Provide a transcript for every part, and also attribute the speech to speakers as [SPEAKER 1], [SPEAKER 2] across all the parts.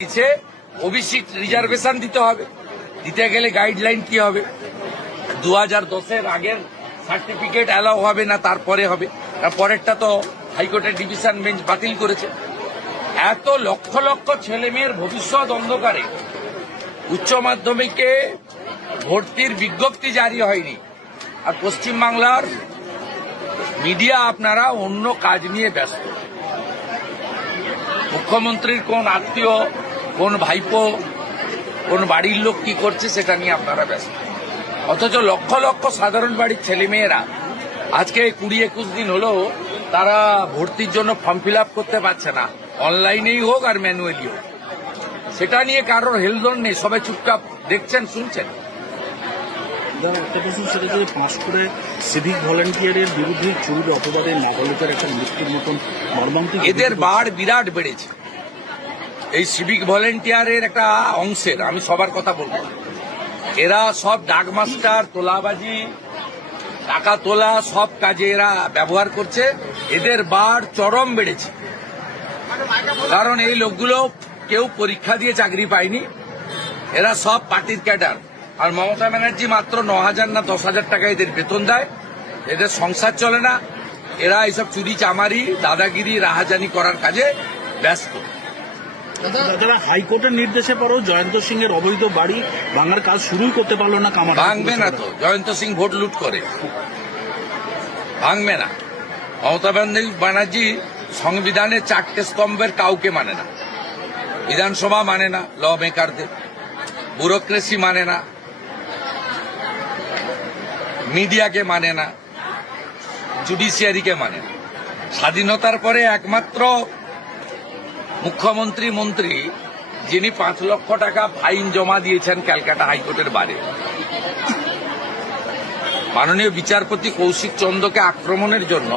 [SPEAKER 1] দিচ্ছে OBC reservation দিতে হবে। দিতে গেলে গাইডলাইন কি হবে? দু হাজার দশের আগের সার্টিফিকেট অ্যালাউ হবে না, তারপরে হবে। পরেরটা তো হাইকোর্টের ডিভিশন বেঞ্চ বাতিল করেছে। এত লক্ষ লক্ষ ছেলে মেয়ের ভবিষ্যৎ অন্ধকারে উচ্চ মাধ্যমিকে ভর্তির বিজ্ঞপ্তি জারি হয়নি। আর পশ্চিমবাংলার মিডিয়া আপনারা অন্য কাজ নিয়ে ব্যস্ত। মুখ্যমন্ত্রীর কোন আত্মীয় কোন ভাইপো কোন বাড়ির লোক কি করছে সেটা নিয়ে আপনারা ব্যস্ত। অথচ লক্ষ লক্ষ সাধারণ বাড়ির ছেলেমেয়েরা আজকে কুড়ি একুশ দিন হলো তারা ভর্তির জন্য ফর্ম ফিল করতে পারছে না। অনলাইনেই হোক আর ম্যানুয়ালি হোক। সেটা নিয়ে কারোর হেলদোল নেই সবাই চুপচাপ দেখছেন শুনছেন।
[SPEAKER 2] একটা প্রশ্ন সেটা যে পাঁচ করে সিভিক ভলেন্টিয়ারের বিরুদ্ধে চুরির একটা মৃত্যুর মতন মর্মান্তিক
[SPEAKER 1] এদের বাড় বিরাট বেড়েছে। এই সিভিক ভলেন্টিয়ারের একটা অংশের, আমি সবার কথা বলব। এরা সব ডাকমাস্টার তোলাবাজি, টাকা তোলা, সব কাজে এরা ব্যবহার করছে। এদের বাড় চরম বেড়েছে। কারণ এই লোকগুলো কেউ পরীক্ষা দিয়ে চাকরি পায়নি। এরা সব পার্টির ক্যাডার। আর মমতা ব্যানার্জি মাত্র ন হাজার না দশ হাজার টাকা এদের বেতন দেয়। এদের সংসার চলে না। এরা এইসব চুরি চামারি দাদাগিরি, রাহাজানি করার কাজে ব্যস্ত।
[SPEAKER 2] দাদা হাইকোর্টের নির্দেশে পরেও জয়ন্ত সিং এর অবৈধ বাড়ি ভাঙার কাজ শুরুই করতে পারল না কামার
[SPEAKER 1] ভাঙবে না তো। জয়ন্ত সিং ভোট লুট করে। ভাঙবে না। মমতা ব্যানার্জি- সংবিধানের চারটে স্তম্ভের কাউকে মানে না। বিধানসভা মানে না ল মেকারদের। ব্যুরোক্রেসি মানে না। মিডিয়াকে মানে না। জুডিশিয়ারিকে মানে না। স্বাধীনতার পরে একমাত্র মুখ্যমন্ত্রী মন্ত্রী যিনি পাঁচ লক্ষ টাকা ফাইন জমা দিয়েছেন ক্যালকাটা হাইকোর্টের বারে। মাননীয় বিচারপতি কৌশিক চন্দ্রকে আক্রমণের জন্য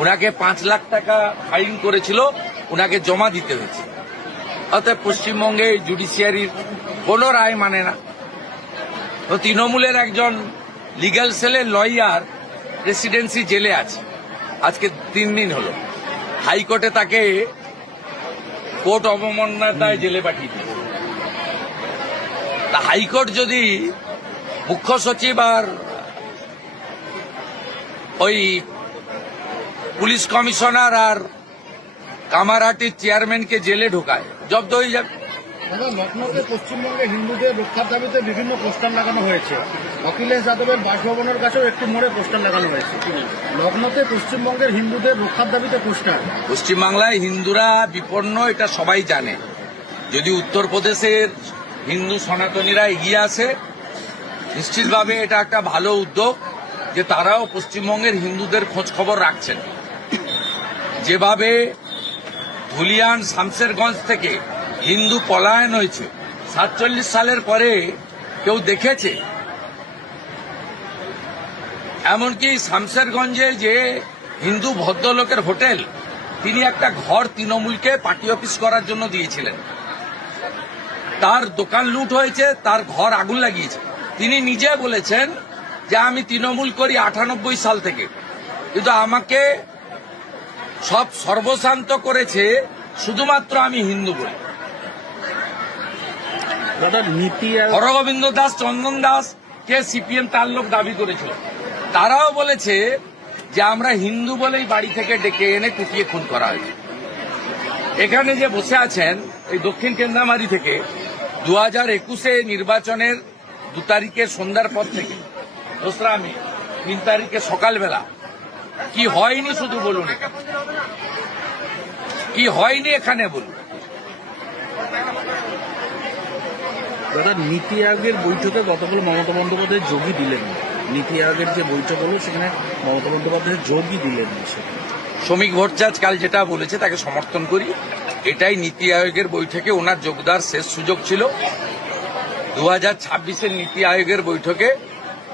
[SPEAKER 1] ওনাকে পাঁচ লাখ টাকা ফাইন করেছিল ওনাকে জমা দিতে হয়েছে। অতএব পশ্চিমবঙ্গে জুডিশিয়ারির কোনো রায় মানে না। তো তৃণমূলের একজন লিগ্যাল সেলের লয়ার প্রেসিডেন্সি জেলে আছে। আজকে তিন দিন হলো। হাইকোর্টে তাকে কোর্ট অবমাননায় জেলে পাঠিয়ে দিয়েছে। তা হাইকোর্ট যদি মুখ্য সচিব আর ওই পুলিশ কমিশনার আর কামারহাটির চেয়ারম্যানকে জেলে ঢোকায়, জব্দ হয়ে যাবে।
[SPEAKER 3] লখনৌতে পশ্চিমবঙ্গে হিন্দুদের রক্ষার দাবিতে বিভিন্ন পোস্টার লাগানো হয়েছে। অখিলেশ যাদবের বাসভবনের কাছেও একটি মোড়ে পোস্টার লাগানো হয়েছে। লখনৌতে পশ্চিমবঙ্গের হিন্দুদের রক্ষার দাবিতে পোস্টার।
[SPEAKER 1] পশ্চিমবাংলায় হিন্দুরা বিপন্ন, এটা সবাই জানে। যদি উত্তরপ্রদেশের হিন্দু সনাতনীরা এগিয়ে আসে, নিশ্চিতভাবে এটা একটা ভালো উদ্যোগ যে তারাও পশ্চিমবঙ্গের হিন্দুদের খোঁজ খবর রাখছেন। যেভাবে ধুলিয়ান শামসেরগঞ্জ থেকে হিন্দু পলায়ন হয়েছে। সাতচল্লিশ সালের পরে কেউ দেখেছে? এমনকি শামসেরগঞ্জে যে হিন্দু ভদ্রলোকের হোটেল, তিনি একটা ঘর তৃণমূলকে পার্টি অফিস করার জন্য দিয়েছিলেন। তার দোকান লুট হয়েছে, তার ঘর আগুন লাগিয়েছে। তিনি নিজে বলেছেন যে, আমি তৃণমূল করি আটানব্বই সাল থেকে। কিন্তু আমাকে সব সর্বশান্ত করেছে, শুধুমাত্র আমি হিন্দু বলি। হরগোবিন্দ দাস, চন্দন দাস কে সিপিএম তার লোক দাবি করেছিল। তারাও বলেছে যে আমরা হিন্দু বলেই বাড়ি থেকে ডেকে এনে কুপিয়ে খুন করা হয়েছে। এখানে যে বসে আছেন এই দক্ষিণ কেন্দ্রামারি থেকে দু হাজার একুশে নির্বাচনের দু তারিখের সন্ধ্যার পর থেকে, দোসরা মে, তিন তারিখে সকালবেলা, কি হয়নি শুধু বলুন। কি হয়নি এখানে বলুন?
[SPEAKER 2] দাদা, নীতি আয়োগের বৈঠকে গতকাল মমতা বন্দ্যোপাধ্যায় যোগই দিলেন নীতি আয়োগের যে বৈঠক হলো, সেখানে মমতা বন্দ্যোপাধ্যায় যোগই দিলেন।
[SPEAKER 1] শ্রমিক ভট্টাচার্য কাল যেটা বলেছে, তাকে সমর্থন করি। এটাই নীতি আয়োগের বৈঠকে ওনার যোগদার শেষ সুযোগ ছিল। দু হাজার ছাব্বিশের নীতি আয়োগের বৈঠকে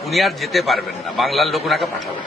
[SPEAKER 1] উনি আর যেতে পারবেন না। বাংলার লোক ওনাকে পাঠাবে